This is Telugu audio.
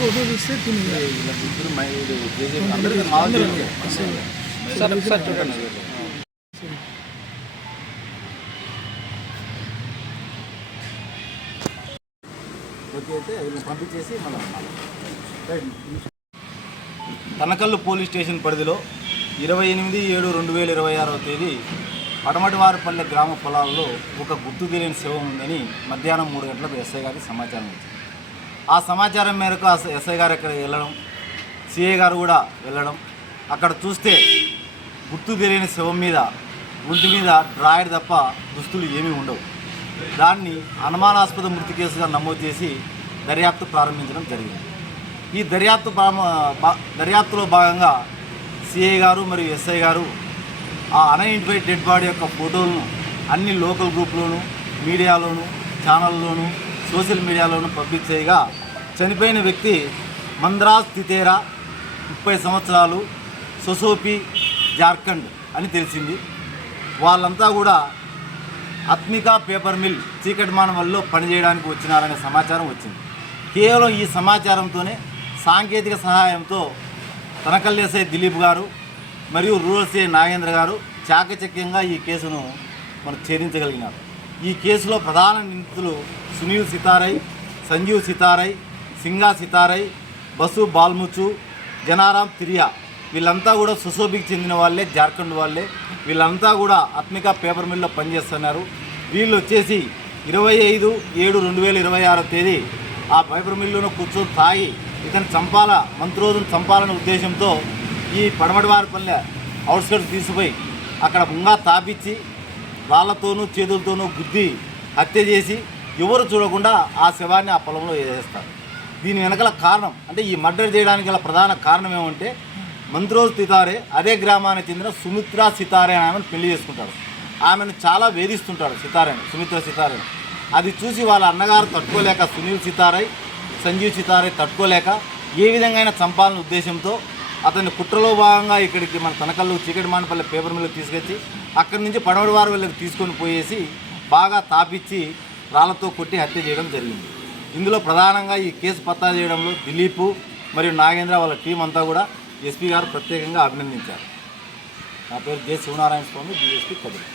फोटो తీస్తే పంపించేసి తనకల్లు పోలీస్ స్టేషన్ పరిధిలో 28/7/2026 తేదీ పడమటివారిపల్లె గ్రామ పొలాల్లో ఒక గుర్తు తెలియని శవం ఉందని మధ్యాహ్నం 3 గంటలకు ఎస్ఐ గారికి సమాచారం వచ్చింది. ఆ సమాచారం మేరకు ఎస్ఐ గారు అక్కడ వెళ్ళడం, సిఐ గారు కూడా వెళ్ళడం, అక్కడ చూస్తే గుర్తు తెలియని శవం మీద ఒంటి మీద డ్రాయర్ తప్ప దుస్తులు ఏమీ ఉండవు. దాన్ని అనుమానాస్పద మృతి కేసుగా నమోదు చేసి దర్యాప్తు ప్రారంభించడం జరిగింది. ఈ దర్యాప్తులో భాగంగా సిఐ గారు మరియు ఎస్ఐ గారు ఆ అన్ఐడెంటిఫైడ్ డెడ్ బాడీ యొక్క ఫోటోలను అన్ని లోకల్ గ్రూప్లోను, మీడియాలోను, ఛానల్లోను, సోషల్ మీడియాలోను పబ్లిక్ చేయగా చనిపోయిన వ్యక్తి మంద్రాజ్ తితేరా 30 సంవత్సరాలు, సొసోపి, జార్ఖండ్ అని తెలిసింది. వాళ్ళంతా కూడా ఆత్మిక పేపర్ మిల్ చీకటి మానవల్లో పనిచేయడానికి వచ్చినారనే సమాచారం వచ్చింది. కేవలం ఈ సమాచారంతోనే సాంకేతిక సహాయంతో తనకల్లు ఎస్ఐ దిలీప్ గారు మరియు రూరల్ సిఐ నాగేంద్ర గారు చాకచక్యంగా ఈ కేసును ఛేదించగలిగినారు. ఈ కేసులో ప్రధాన నిందితులు సునీల్ సితారై, సంజీవ్ సితారై, సింగా సితారై, బసు బాల్ముచు, జనారాం తిరియా వీళ్ళంతా కూడా సొసోబికి చెందిన వాళ్ళే, జార్ఖండ్ వాళ్ళే. వీళ్ళంతా కూడా ఆత్మిక పేపర్ మిల్లో పనిచేస్తున్నారు. వీళ్ళు వచ్చేసి 25/7/2026 తేదీ ఆ పేపర్ మిల్లును కూర్చొని తాగి ఇతను మంత్రోజును చంపాలనే ఉద్దేశంతో ఈ పడమటివారిపల్లె అవుట్స్కట్స్ తీసుకుపోయి అక్కడ ముంగా తాపించి రాళ్లతోనూ చేతులతోనూ గుద్ది హత్య చేసి ఎవరు చూడకుండా ఆ శవాన్ని ఆ పొలంలో వేసేస్తారు. దీని వెనకాల కారణం అంటే ఈ మర్డర్ చేయడానికి గల ప్రధాన కారణం ఏమంటే మంత్రోజ్ సితారే అదే గ్రామానికి చెందిన సుమిత్రా సితారే అని ఆమెను పెళ్లి చేసుకుంటాడు. ఆమెను చాలా వేధిస్తుంటాడు సుమిత్ర సితారేని. అది చూసి వాళ్ళ అన్నగారు తట్టుకోలేక సునీల్ సితారై, సంజీవ్ సితారై తట్టుకోలేక ఏ విధంగా చంపాలనే ఉద్దేశంతో అతన్ని కుట్రలో భాగంగా ఇక్కడికి మన తనకల్లు చీకటి మానపల్లి పేపర్ మిల్లు తీసుకొచ్చి అక్కడి నుంచి పడమటివారి వాళ్ళకి తీసుకొని పోయేసి బాగా తాపిచ్చి రాళ్లతో కొట్టి హత్య చేయడం జరిగింది. ఇందులో ప్రధానంగా ఈ కేసు పత్తా చేయడంలో దిలీపు మరియు నాగేంద్ర వాళ్ళ టీం అంతా కూడా ఎస్పీ గారు ప్రత్యేకంగా అభినందించారు. నా పేరు జె శివనారాయణ స్వామి, డిఎస్పీ కదిరి.